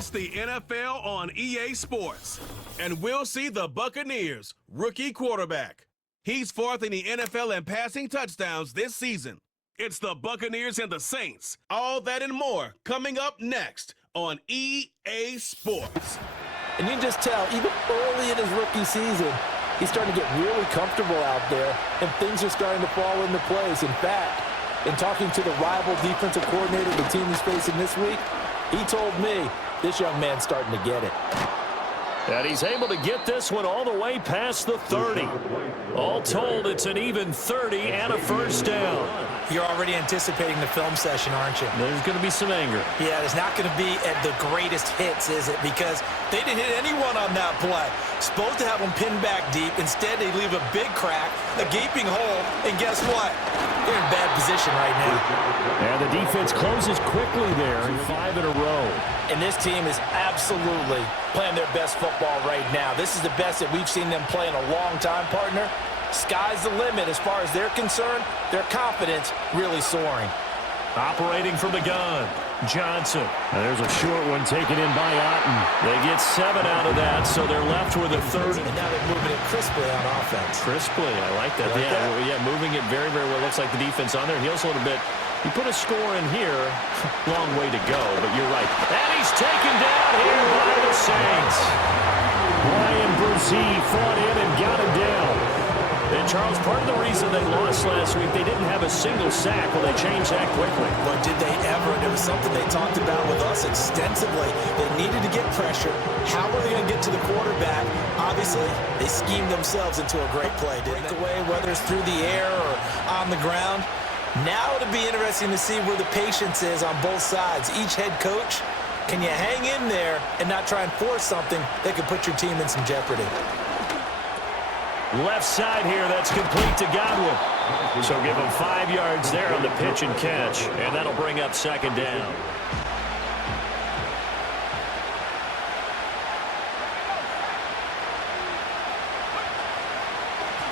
It's the NFL on EA Sports, and we'll see the Buccaneers' rookie quarterback. He's fourth in the NFL in passing touchdowns this season. It's the Buccaneers and the Saints. All that and more coming up next on EA Sports. And you can just tell, even early in his rookie season, he's starting to get really comfortable out there, and things are starting to fall into place. In fact, in talking to the rival defensive coordinator the team is facing this week, he told me this young man's starting to get it. And he's able to get this one all the way past the 30. All told, it's an even 30 and a first down. You're already anticipating the film session, aren't you? There's going to be some anger. Yeah, there's not going to be at the greatest hits, is it? Because they didn't hit anyone on that play. Supposed to have them pinned back deep. Instead, they leave a big crack, a gaping hole, and guess what? They're in bad position right now. And the defense closes quickly there in 5 in a row. And this team is absolutely playing their best football right now. This is the best that we've seen them play in a long time, partner. Sky's the limit as far as they're concerned. Their confidence really soaring. Operating from the gun, Johnson. And there's a short one taken in by Otten. They get 7 out of that, so they're left with a third. And now they're moving it crisply on offense. Crisply, I like that. Yeah, moving it very, very well. Looks like the defense on there heals a little bit. You put a score in here, long way to go, but you're right. And he's taken down here by the Saints. Brian Brzee fought in and got him down. And, Charles, part of the reason they lost last week, they didn't have a single sack. Well, they changed that quickly. But did they ever? And it was something they talked about with us extensively. They needed to get pressure. How were they going to get to the quarterback? Obviously, they schemed themselves into a great play. Didn't they? Away, whether it's through the air or on the ground. Now it'll be interesting to see where the patience is on both sides. Each head coach, can you hang in there and not try and force something that could put your team in some jeopardy? Left side here, that's complete to Godwin. So give him 5 yards there on the pitch and catch, and that'll bring up second down.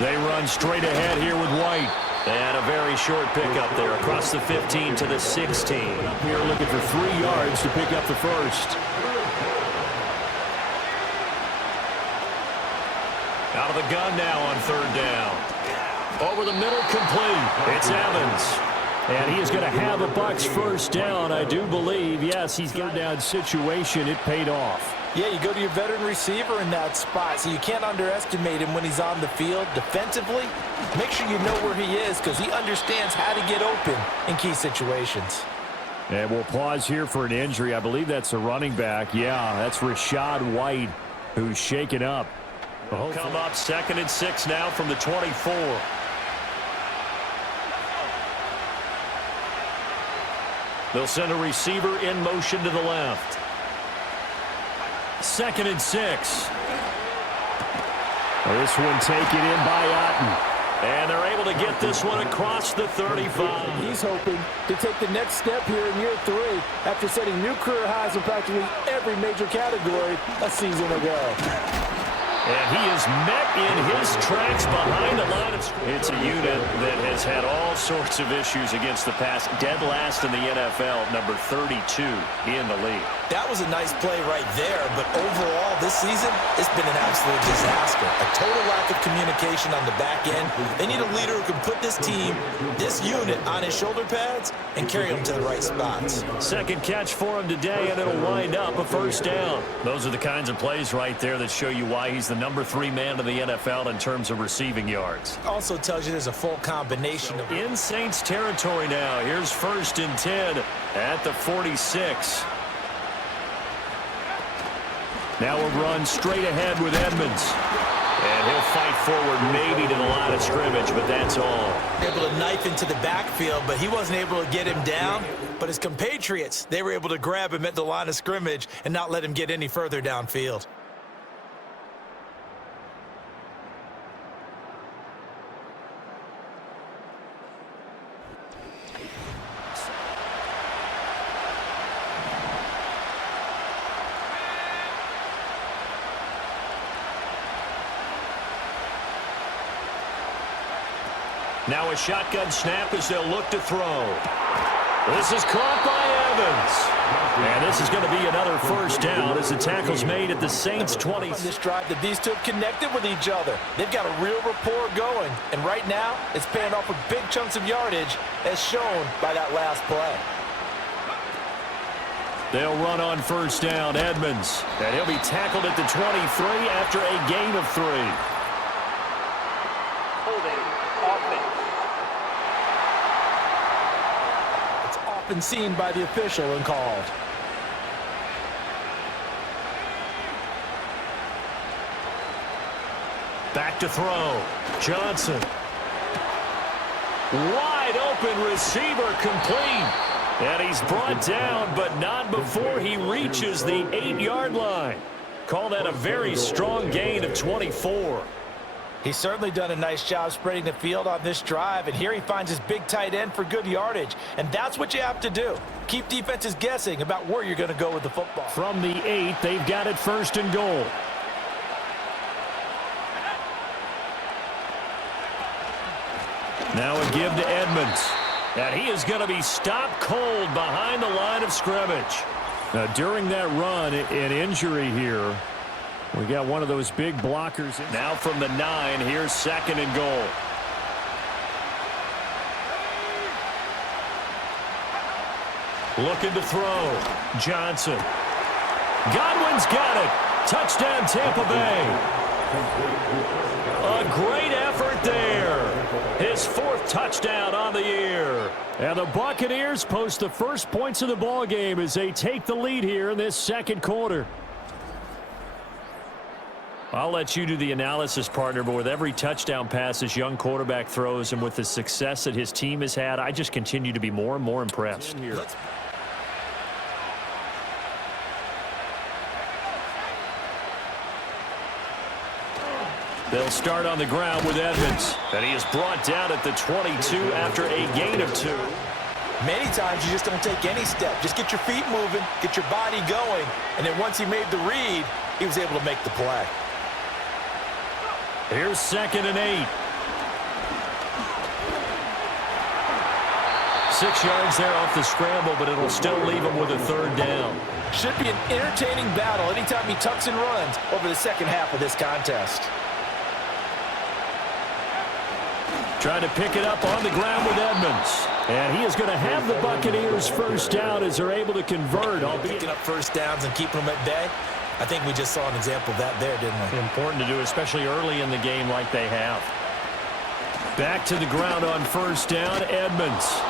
They run straight ahead here with White. And a very short pickup there across the 15 to the 16. Up here looking for 3 yards to pick up the first. Out of the gun now on third down. Over the middle, complete. It's Evans. And he is going to have a Bucs first down, I do believe. Yes, he's got a down situation. It paid off. Yeah, you go to your veteran receiver in that spot, so you can't underestimate him when he's on the field. Defensively, make sure you know where he is because he understands how to get open in key situations. And we'll pause here for an injury. I believe that's a running back. Yeah, that's Rachaad White, who's shaken up. Come up 2nd and 6 now from the 24. They'll send a receiver in motion to the left. 2nd and 6. This one taken in by Otten. And they're able to get this one across the 35. He's hoping to take the next step here in year 3 after setting new career highs in practically every major category a season ago. And he is met in his tracks behind the line of scrimmage. It's a unit that has had all sorts of issues against the pass. Dead last in the NFL, number 32 in the league. That was a nice play right there, but overall this season, it's been an absolute disaster. A total lack of communication on the back end. They need a leader who can put this team, this unit, on his shoulder pads and carry them to the right spots. Second catch for him today, and it'll wind up a first down. Those are the kinds of plays right there that show you why he's the number 3 man in the NFL in terms of receiving yards. Also tells you there's a full combination of... In Saints territory now. Here's 1st and 10 at the 46. Now a run straight ahead with Edmonds. And he'll fight forward maybe to the line of scrimmage, but that's all. Able to knife into the backfield, but he wasn't able to get him down. But his compatriots, they were able to grab him at the line of scrimmage and not let him get any further downfield. Now a shotgun snap as they'll look to throw. This is caught by Evans. And this is going to be another first down as the tackle's made at the Saints' 20. On this drive that these two have connected with each other. They've got a real rapport going. And right now, it's paying off with big chunks of yardage as shown by that last play. They'll run on first down, Edmonds. And he'll be tackled at the 23 after a gain of 3. Holding offense. It's often seen by the official and called. Back to throw. Johnson. Wide open receiver complete. And he's brought down, but not before he reaches the 8-yard line. Call that a very strong gain of 24. He's certainly done a nice job spreading the field on this drive, and here he finds his big tight end for good yardage. And that's what you have to do. Keep defenses guessing about where you're going to go with the football. From the 8, they've got it first and goal. Now a give to Edmonds. And he is going to be stopped cold behind the line of scrimmage. Now, during that run, an injury here. We got one of those big blockers. Now from the 9, here's second and goal. Looking to throw. Johnson. Godwin's got it. Touchdown, Tampa Bay. A great effort there. His 4th touchdown on the year. And the Buccaneers post the first points of the ball game as they take the lead here in this second quarter. I'll let you do the analysis, partner, but with every touchdown pass this young quarterback throws and with the success that his team has had, I just continue to be more and more impressed. They'll start on the ground with Edmonds. And he is brought down at the 22 after a gain of 2. Many times you just don't take any step. Just get your feet moving, get your body going, and then once he made the read, he was able to make the play. Here's second and 8. 6 yards there off the scramble, but it'll still leave him with a 3rd down. Should be an entertaining battle anytime he tucks and runs over the second half of this contest. Trying to pick it up on the ground with Edmonds. And he is going to have the Buccaneers first down as they're able to convert. Picking up first downs and keeping them at bay. I think we just saw an example of that there, didn't we? Important to do, especially early in the game like they have. Back to the ground on first down, Edmonds.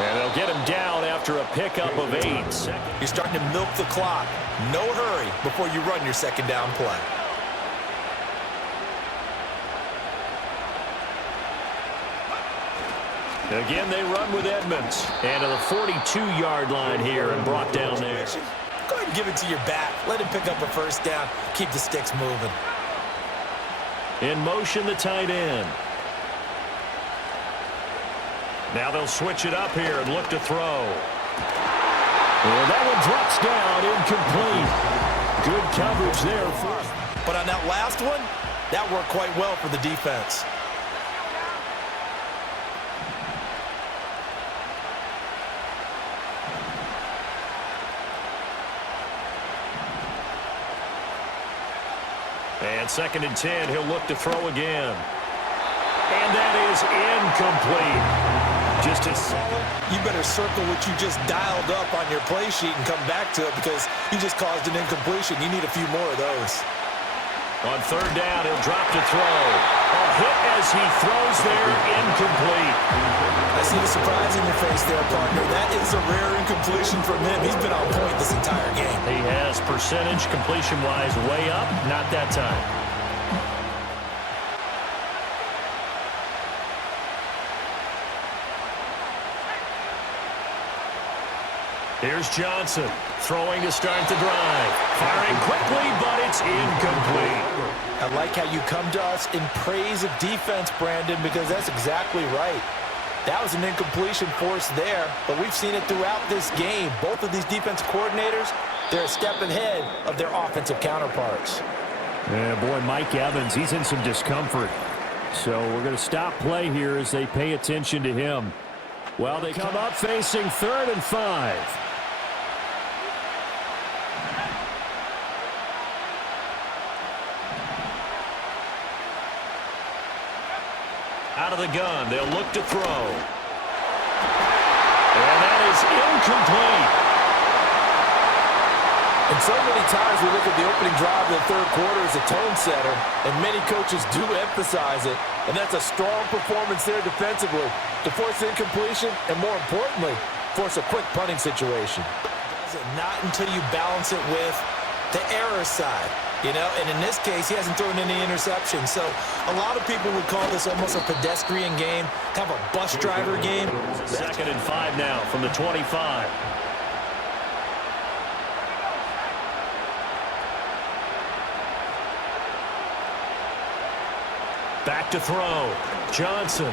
And they'll get him down after a pickup of 8. You're starting to milk the clock. No hurry before you run your second down play. Again, they run with Edmonds. And to the 42-yard line here and brought down there. Go ahead and give it to your back. Let him pick up a first down. Keep the sticks moving. In motion, the tight end. Now they'll switch it up here and look to throw. And that one drops down, incomplete. Good coverage there. But on that last one, that worked quite well for the defense. And second and 10, he'll look to throw again. And that is incomplete. Just as solid. You better circle what you just dialed up on your play sheet and come back to it because you just caused an incompletion. You need a few more of those. On third down, he'll drop to throw. A hit as he throws there, incomplete. I see the surprise in your face there, partner. That is a rare incompletion from him. He's been on point this entire game. He has percentage completion-wise way up, not that time. Here's Johnson, throwing to start the drive. Firing quickly, but it's incomplete. I like how you come to us in praise of defense, Brandon, because that's exactly right. That was an incompletion forced there, but we've seen it throughout this game. Both of these defense coordinators, they're a step ahead of their offensive counterparts. Yeah, boy, Mike Evans, he's in some discomfort. So we're going to stop play here as they pay attention to him. Well, they come up facing 3rd and 5. Out of the gun, they'll look to throw. And that is incomplete. And so many times we look at the opening drive of the third quarter as a tone setter, and many coaches do emphasize it. And that's a strong performance there defensively to force incompletion and, more importantly, force a quick punting situation. Not until you balance it with the error side, you know, and in this case, he hasn't thrown any interceptions. So a lot of people would call this almost a pedestrian game, kind of a bus driver game. 2nd and 5 now from the 25. Back to throw. Johnson.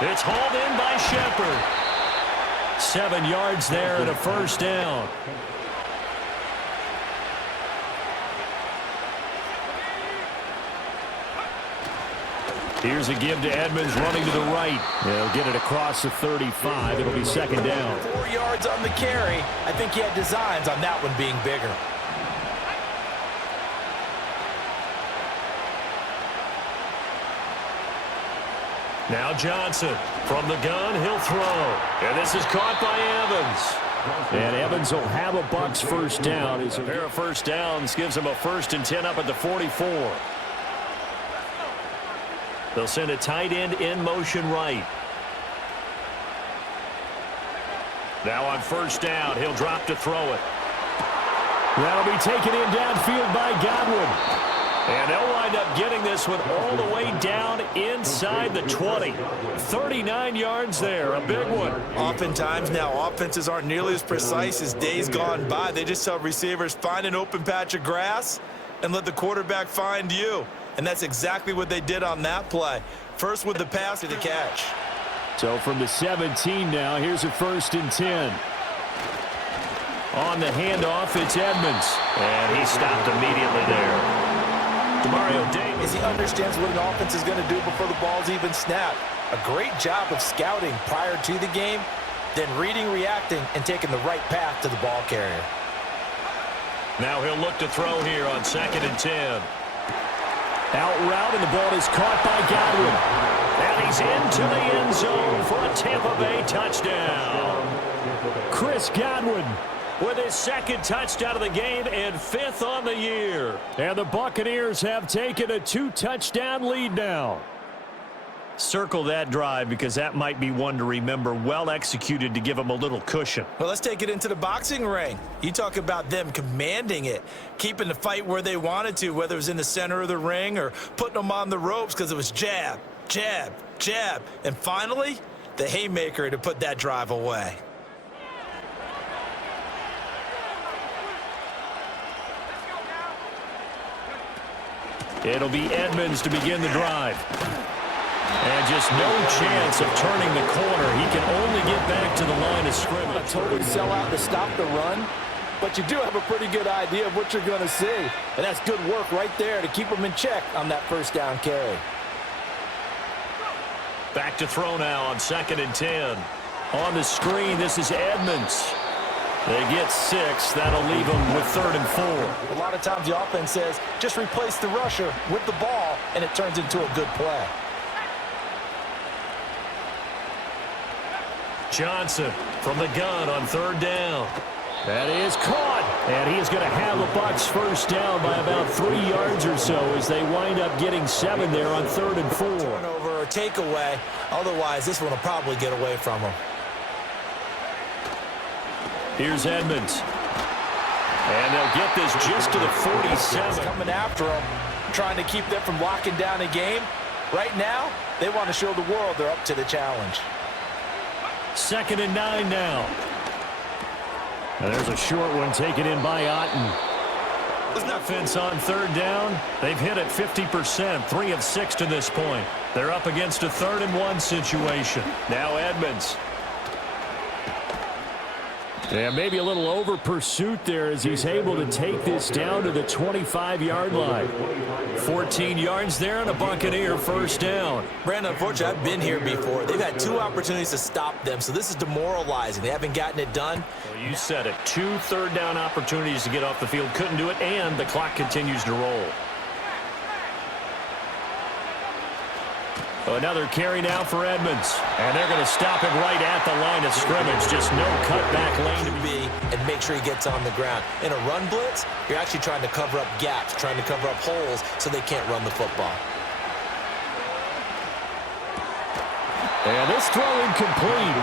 It's hauled in by Shepard. 7 yards there and a first down. Here's a give to Edmonds running to the right. They'll get it across the 35. It'll be 2nd down. 4 yards on the carry. I think he had designs on that one being bigger. Now Johnson from the gun, he'll throw. And this is caught by Evans. And Evans will have a Bucs first down. A pair of first downs gives him a 1st and 10 up at the 44. They'll send a tight end in motion right. Now on first down, he'll drop to throw it. That'll be taken in downfield by Godwin. And they'll wind up getting this one all the way down inside the 20. 39 yards there, a big one. Oftentimes now, offenses aren't nearly as precise as days gone by. They just tell receivers, find an open patch of grass and let the quarterback find you. And that's exactly what they did on that play. First with the pass to the catch. So from the 17 now, here's a 1st and 10. On the handoff, it's Edmonds. And he stopped immediately there. Demario Davis. He understands what an offense is going to do before the ball's even snapped. A great job of scouting prior to the game, then reading, reacting, and taking the right path to the ball carrier. Now he'll look to throw here on 2nd and 10. Out route, and the ball is caught by Godwin. And he's into the end zone for a Tampa Bay touchdown. Chris Godwin with his 2nd touchdown of the game and 5th on the year. And the Buccaneers have taken a 2-touchdown lead now. Circle that drive because that might be one to remember. Well executed to give them a little cushion. Well, let's take it into the boxing ring. You talk about them commanding it, keeping the fight where they wanted to, whether it was in the center of the ring or putting them on the ropes because it was jab, jab, jab. And finally, the haymaker to put that drive away. It'll be Edmonds to begin the drive. And just no chance of turning the corner. He can only get back to the line of scrimmage. Totally sell out to stop the run, but you do have a pretty good idea of what you're going to see. And that's good work right there to keep them in check on that first down carry. Back to throw now on 2nd and 10. On the screen, this is Edmonds. They get 6. That'll leave them with 3rd and 4. A lot of times the offense says, just replace the rusher with the ball, and it turns into a good play. Johnson from the gun on 3rd down. That is caught. And he is going to have the Bucs first down by about 3 yards or so as they wind up getting 7 there on 3rd and 4. Turnover or takeaway. Otherwise, this one will probably get away from them. Here's Edmonds. And they'll get this just to the 47. Coming after them, trying to keep them from locking down a game. Right now, they want to show the world they're up to the challenge. 2nd and 9 now. And there's a short one taken in by Otten. Offense on 3rd down. They've hit it 50%, 3 of 6 to this point. They're up against a 3rd and 1 situation. Now Edmonds. Yeah, maybe a little over pursuit there as he's able to take this down to the 25-yard line. 14 yards there and a Buccaneer first down. Brandon, unfortunately, I've been here before. They've had 2 opportunities to stop them, so this is demoralizing. They haven't gotten it done. Well, you said it. 2 third-down opportunities to get off the field. Couldn't do it, and the clock continues to roll. Another carry now for Edmonds. And they're going to stop him right at the line of scrimmage. Just no cutback lane to be. And make sure he gets on the ground. In a run blitz, you're actually trying to cover up gaps, trying to cover up holes so they can't run the football. And this throw incomplete.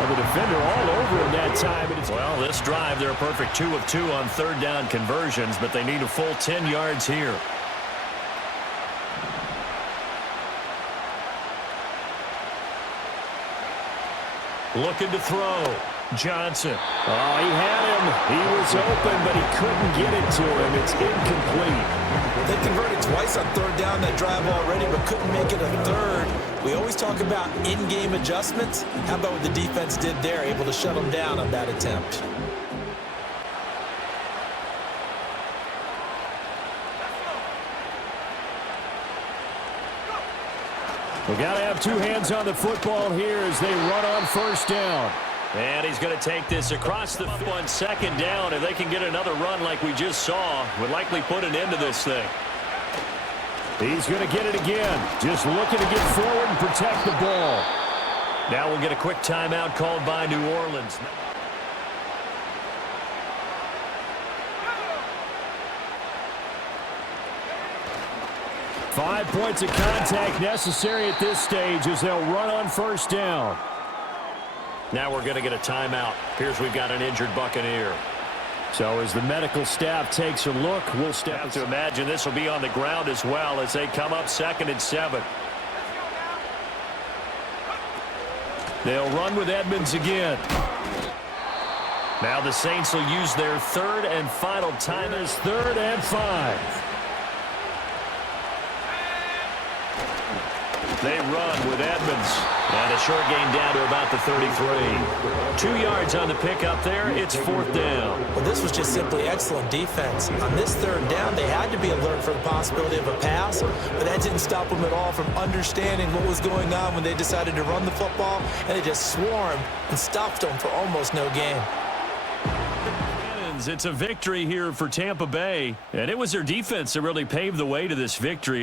Well, the defender all over him that time. Well, this drive, they're a perfect 2 of 2 on third down conversions, but they need a full 10 yards here. Looking to throw. Johnson. Oh, he had him. He was open, but he couldn't get it to him. It's incomplete. They converted twice on third down that drive already, but couldn't make it a third. We always talk about in-game adjustments. How about what the defense did there, able to shut them down on that attempt? We got to have 2 hands on the football here as they run on first down. And he's going to take this across the field on second down. If they can get another run like we just saw, would likely put an end to this thing. He's going to get it again. Just looking to get forward and protect the ball. Now we'll get a quick timeout called by New Orleans. 5 points of contact necessary at this stage as they'll run on first down. Now we're going to get a timeout. Here's we've got an injured Buccaneer. So as the medical staff takes a look, we'll step to imagine this will be on the ground as well as they come up 2nd and 7. They'll run with Edmonds again. Now the Saints will use their 3rd and final time as 3rd and 5. They run with Edmonds. And a short gain down to about the 33. 2 yards on the pickup there. It's 4th down. Well, this was just simply excellent defense. On this 3rd down, they had to be alert for the possibility of a pass, but that didn't stop them at all from understanding what was going on when they decided to run the football, and they just swarmed and stopped them for almost no gain. It's a victory here for Tampa Bay, and it was their defense that really paved the way to this victory.